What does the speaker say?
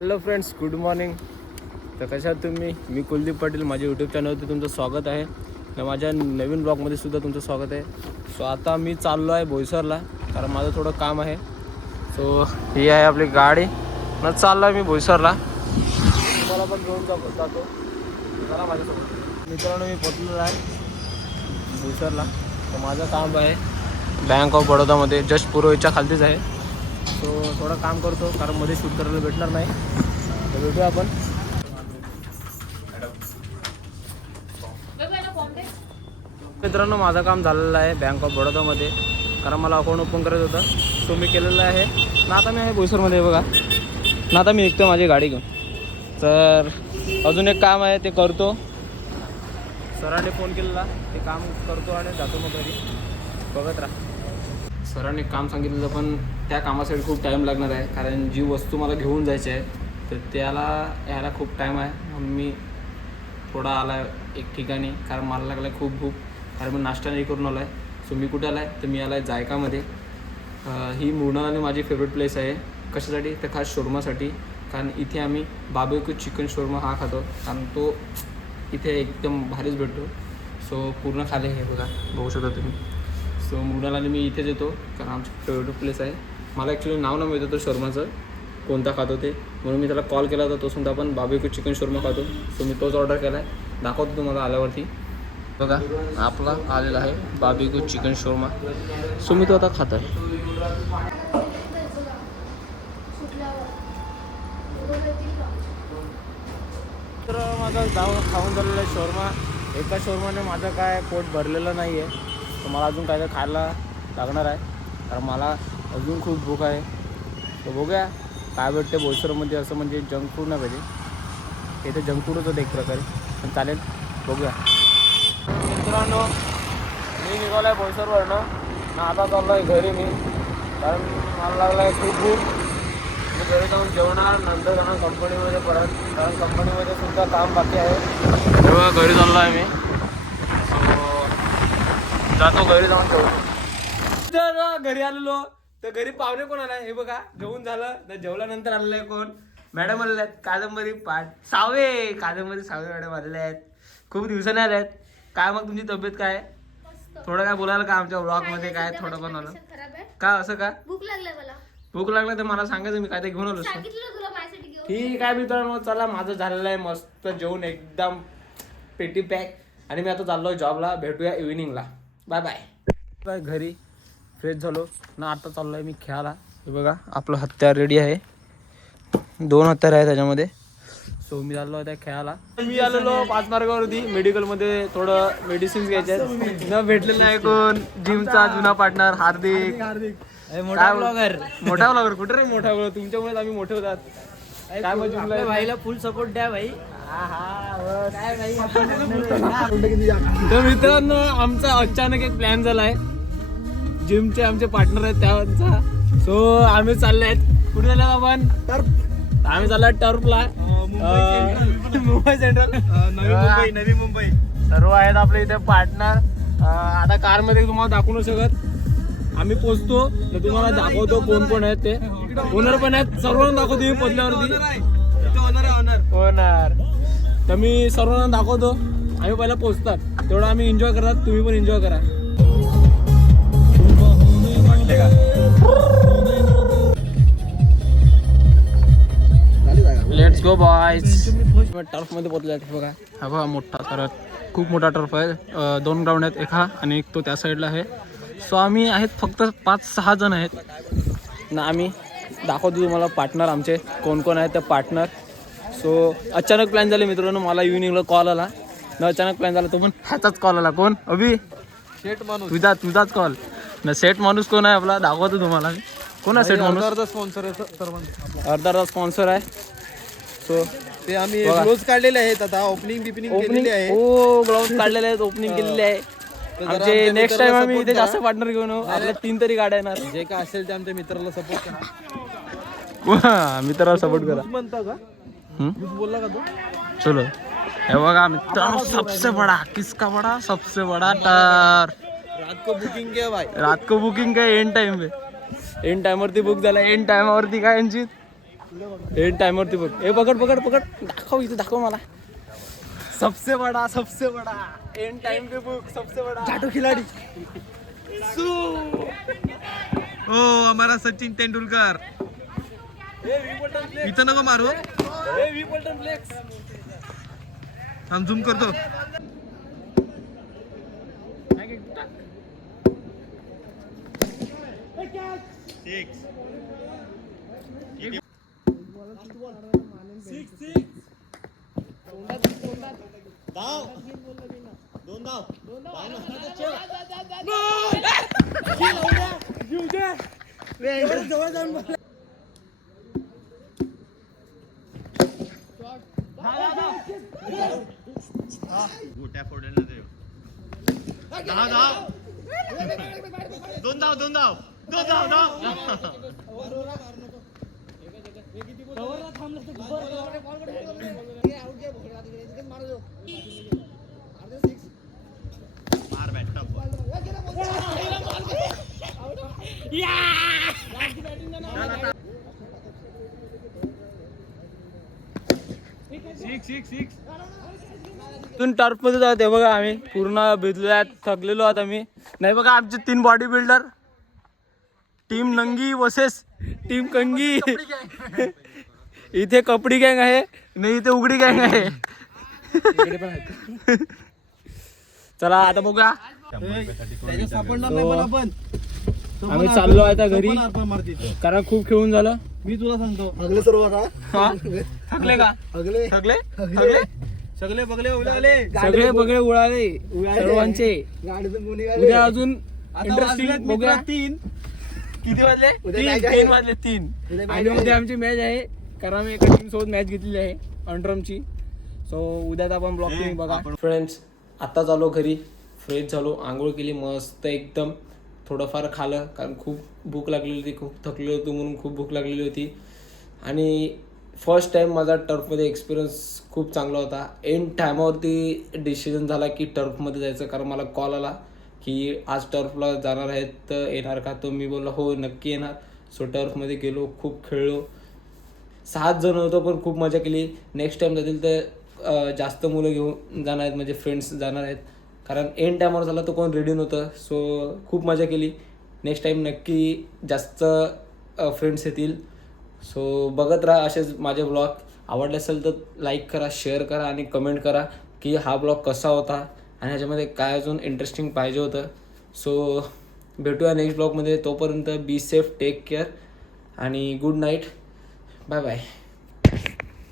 Hello friends, good morning. तर कशा आहात तुम्ही? मी कुलदीप पाटील. माझ्या यूट्यूब चॅनलवरती तुमचं स्वागत आहे. तर माझ्या नवीन ब्लॉगमध्ये सुद्धा तुमचं स्वागत आहे. सो आता मी चाललो आहे बोईसरला, कारण माझं थोडं काम आहे. सो ही आहे आपली गाडी न चाललो आहे मी बोईसरला. तुम्हाला पण घेऊन जातो जरा माझ्यासोबत. मित्रांनो, मी पोचलेलो आहे बोईसरला. तर माझं काम आहे बँक ऑफ बडोदामध्ये, जस्ट पुरोहितच्या खालतीच आहे. सो थोडं काम करतो, कारण मध्ये शूट करायला भेटणार नाही. तर भेटूया आपण. मित्रांनो, माझं काम झालेलं आहे बँक ऑफ बडोदामध्ये, कारण मला अकाउंट ओपन करायचं होतं. सो मी केलेलं आहे ना. आता मी आहे बोईसरमध्ये बघा ना. आता मी निघतो माझी गाडी घेऊन. तर अजून एक काम आहे ते करतो. सरांनी फोन केलेला, ते काम करतो आणि जातो मग घरी. बघत राहा. सरांनी काम सांगितलेलं, पण त्या कामासाठी खूप टाईम लागणार आहे, कारण जी वस्तू मला घेऊन जायची आहे तर त्याला यायला खूप टाईम आहे. म्हणून मी थोडा आला आहे एक ठिकाणी, कारण मला लागला आहे खूप भूक, कारण मी नाश्ता नाही करून आलो आहे. सो मी कुठे आला आहे तर मी आला आहे जायकामध्ये. ही मृणाल माझी फेवरेट प्लेस आहे. कशासाठी? तर खास शोरमासाठी, कारण इथे आम्ही बार्बेक्यू चिकन शोरमा हा खातो, कारण तो इथे एकदम भारीच भेटतो. सो पूर्ण खाले हे बघा, बघू शकता तुम्ही. सो मृणाल आणि मी इथेच येतो, कारण आमचं फेवरेट प्लेस आहे. मला ॲक्च्युली नाव नाही माहिती होतं शोरमाचं कोणता खातो ते, म्हणून मी त्याला कॉल केला होता. तो सुद्धा आपण बार्बेक्यू चिकन शोरमा खातो. सो मी तोच ऑर्डर केला आहे, दाखवतो तुम्हाला आल्यावरती. बघा, आपला आलेला आहे बार्बेक्यू चिकन शोरमा. सो मी तो आता खात आहे. तर माझा खाऊन झालेला आहे शोरमा. एका शोरमाने माझं काय पोट भरलेलं नाही आहे, तर मला अजून काय खायला लागणार आहे, कारण मला अजून खूप भूक आहे. तर बघूया काय भेटते बोईसरमध्ये. असं म्हणजे जंक फूड नाही पाहिजे, इथे जंक फूडच होतं एक प्रकारे, पण चालेल, बघूया. मित्रांनो, मी निघालो आहे बोईसरवरनं ना. आता चाललो आहे घरी मी, कारण मला लागला आहे खूप भूक. मी घरी जाऊन जेवणार, नंतर जाणार कंपनीमध्ये परत, कारण कंपनीमध्ये सुद्धा काम बाकी आहे. तेव्हा घरी चाललो आहे मी. जातो घरी जाऊन जेवतो. तर घरी आलेलो तर घरी पाहुणे कोण आला हे बघा. जेवून झालं तर जेवल्यानंतर आलेलं आहे कोण? मॅडम आलेल्या आहेत. कादंबरी पाठ सावे, कादंबरी सावे मॅडम आलेल्या आहेत. खूप दिवसाने आल्या आहेत. काय मग तुमची तब्येत काय? थोडं काय बोलायला का आमच्या ब्लॉगमध्ये? काय थोडं पण आलं का? असं का? भूक लागली मला. भूक लागलं तर मला सांगायचं, मी काय ते घेऊन आलो. ठीक आहे मित्रांनो, चला माझं झालेलं आहे मस्त जेवण एकदम पेटी पॅक, आणि मी आता चाललोय जॉबला. भेटूया इव्हिनिंगला. Bye bye. घरी फ्रेश झालो ना, आता चाललोय मी खेळायला. हे बघा, आपलं हत्यार रेडी आहे. 2 हत्यार आहे त्याच्यामध्ये. सो मी चाललो त्या खेळायला. मी आलेलो 5 मार्गावरती मेडिकलमध्ये, थोडं मेडिसिन्स घ्यायचे आहेत. न भेटलेलं आहे कोण? जिमचा जुना पार्टनर हार्दिक. मोठा ब्लॉगर कुठे रे? मोठा ब्लॉगर तुमच्यामुळे आम्ही मोठे होतात. काय मग जिमला भाईला फुल सपोर्ट द्या भाई. तर मित्रांनो, आमचा अचानक एक प्लॅन झाला आहे. जिमचे आमचे पार्टनर आहेत त्यांचा. सो आम्ही चालले आहेत. कुठे चाललो आपण? टर्फ. आम्ही चाललो टर्फला, मुंबई सेंट्रल, नवी मुंबई. सर्व आहेत आपले इथे पार्टनर. आता कारमध्ये तुम्हाला दाखवू नाही शकत. आम्ही पोचतो तर तुम्हाला दाखवतो कोण कोण आहेत ते. ओनर पण आहेत. सर्वांना दाखवतो मी पोचल्यावरती. ओनर तर मी सर्वांना दाखवतो. आम्ही पहिला पोचतात, तेवढं आम्ही एन्जॉय करतात. तुम्ही पण एन्जॉय करा. Let's go boys. टर्फ मध्ये पोहोचले आहेत. बघा, हा बघा मोठा, तर खूप मोठा टर्फ आहे. 2 ग्राउंड आहेत, एक हा आणि एक तो त्या साईडला आहे. सो आम्ही आहेत फक्त 5-6 जण आहेत ना. आम्ही दाखवतो तुम्हाला पार्टनर आमचे कोण कोण आहेत ते पार्टनर. सो अचानक प्लॅन झाले मित्रांनो. मला इव्हिनिंगला कॉल आला ना, अचानक प्लॅन झाला, तो पण ह्याचाच कॉल आला. कोण? अभि सेट माणूस. तुझाच कॉल ना. सेट माणूस कोण आहे आपला दाखवतो तुम्हाला. कोण आहे सेट माणूस? अर्धा स्पॉन्सर आहे. सो ते आम्ही ग्लोव्ज काढलेले आहेत. आता ओपनिंग केलेली आहे. हो, ग्लोव्ज काढलेले आहेत, ओपनिंग केलेली आहे. आमचे नेक्स्ट टाइम आम्ही इथे जास्त पार्टनर घेऊन येऊ. आपल्या 3 तरी गाड्या येणार. जे काय असेल ते आमच्या मित्राला सपोर्ट करा. मित्राला सपोर्ट करा. म्हणता का? बोलला का तो? चलो, हे बघा मित्रांनो, सबसे बड़ा किसका बड़ा? सबसे बड़ा टर्फ. रात को बुकिंग क्या भाई? रात को बुकिंग का एंड टाइम पे. एंड टाइमवरती बुक झाला. एंड टाइमावरती काय यांची एंड टाइमवरती बुक. हे पकड पकड पकड दाखव इथे दाखव मला. सबसे बडा एंड टाइम पे बुक सबसे बडा चाटू खिलाडी ओ हमारा सचिन तेंडुलकर. इथं नको मारू. हम झूम करतो. गोट्या फोडेल ना ते. 10 धाव. 2 धाव 2 धाव 2 धाव धाव. मार बॅट टप. इथून टर्फ मध्ये जाते बघा. आम्ही पूर्ण भिजलो थकलेलो आहोत आम्ही. नाही बघा आमचे 3 बॉडी बिल्डर. टीम नंगी वर्सेस टीम कंगी. इथे कपडी गँग आहे नाही इथे उघडी गँग आहे. चला आता बघा. सापडणार नाही पण आपण आम्ही चाललो आता घरी मारतील. कारण खूप खेळून झालं. मी तुला सांगतो अगले सर्व हा? थकले का? अगले थकले थकले सगळे बगले उडाले. सगळे बगळे उडाले सर्वांचे. गाडीतून मुली उद्या अजून आता इंटरेस्टिंग वाजलेत बघूया. मित्रा 3. किती वाजले? उद्या 3 match आहे. 3 वाजले 3. उद्या match आणि आहे. उद्या आमची मॅच आहे कारण आम्ही एका टीम सोबत मॅच घेतलेली आहे अंडरमची. सो उद्याच आपण ब्लॉगिंग बघा. फ्रेंड्स आता चालू घरी. फ्रेश झालो, आंघोळ केली मस्त एकदम. थोडंफार खाल्लं कारण खूप भूक लागलेली होती. खूप थकलेलो होतो म्हणून खूप भूक लागलेली होती. आणि फर्स्ट टाईम माझा टर्फमध्ये एक्सपिरियन्स खूप चांगला होता. एंड टायमावरती डिसिजन झाला की टर्फमध्ये जायचं कारण मला कॉल आला की आज टर्फला जाणार आहेत तर येणार का. तो मी बोललो हो नक्की येणार. सो टर्फमध्ये गेलो, खूप खेळलो. 7 जण होतो पण खूप मजा केली. नेक्स्ट टाईम जातील तर जास्त मुलं घेऊन जाणार आहेत म्हणजे फ्रेंड्स जाणार आहेत कारण एंड टायमावर झाला तो कोण रेडी नव्हतं. सो खूप मजा केली. नेक्स्ट टाईम नक्की जास्त फ्रेंड्स येतील. सो बघत राहा असेच माझे ब्लॉग. आवडले असेल तर लाईक करा, शेअर करा आणि कमेंट करा की हा ब्लॉग कसा होता आणि ह्याच्यामध्ये काय अजून इंटरेस्टिंग पाहिजे होतं. सो भेटूया नेक्स्ट ब्लॉगमध्ये. तोपर्यंत बी सेफ, टेक केअर आणि गुड नाईट. Bye bye.